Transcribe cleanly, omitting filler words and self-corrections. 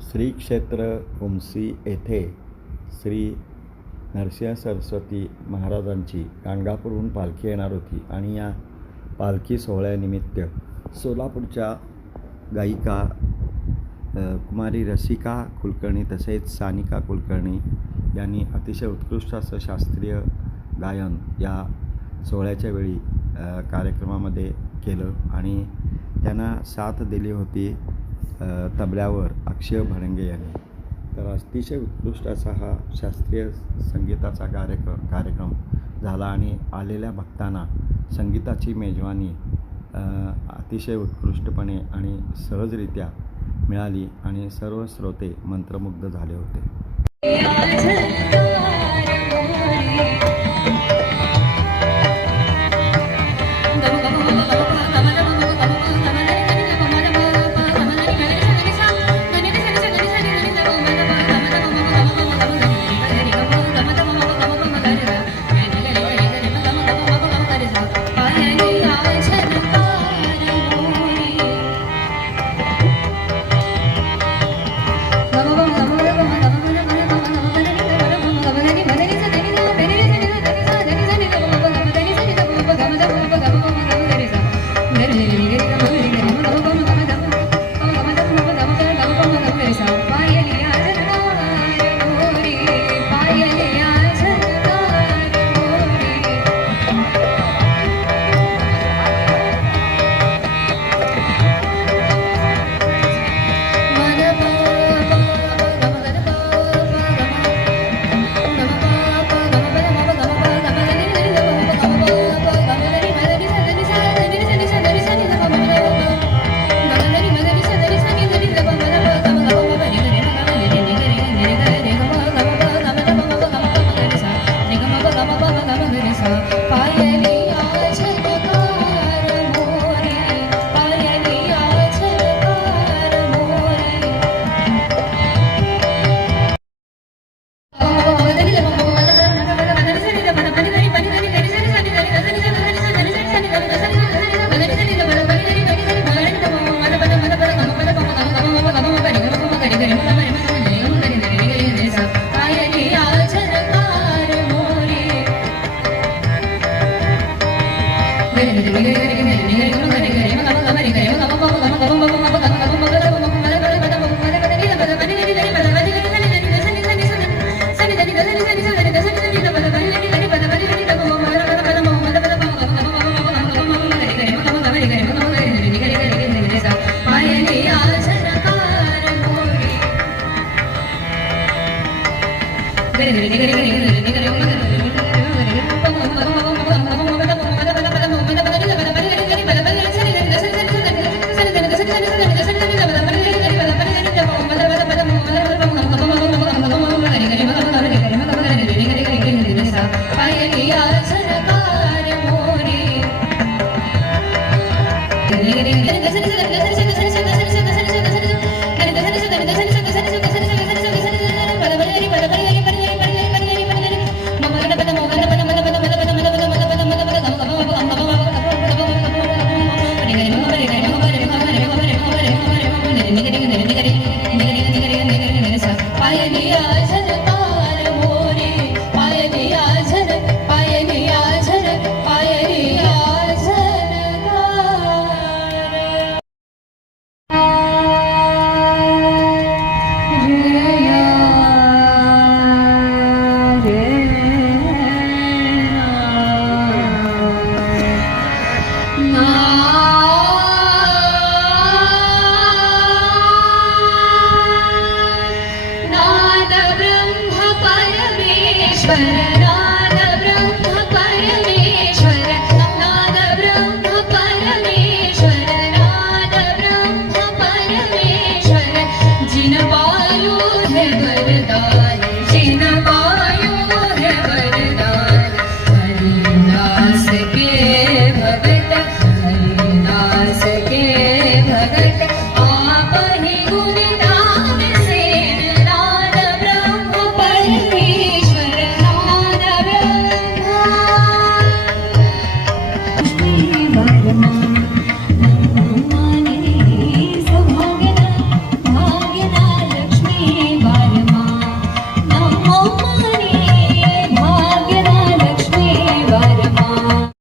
श्री क्षेत्र कुमसी येथे श्री नरसिंह सरस्वती महाराजांची गाणगापूरहून पालखी येणार होती आणि या पालखी सोहळ्यानिमित्त सोलापूरच्या गायिका कुमारी रसिका कुलकर्णी तसेच सानिका कुलकर्णी यांनी अतिशय उत्कृष्ट असं शास्त्रीय गायन या सोहळ्याच्या वेळी कार्यक्रमामध्ये केलं आणि त्यांना साथ दिली होती तबल्यावर अक्षय भरंगे यांनी. तर अतिशय उत्कृष्ट असा हा शास्त्रीय संगीताचा कार्यक्रम झाला आणि आलेल्या भक्तांना संगीताची मेजवानी अतिशय उत्कृष्टपणे आणि सहजरित्या मिळाली आणि सर्व श्रोते मंत्रमुग्ध झाले होते. But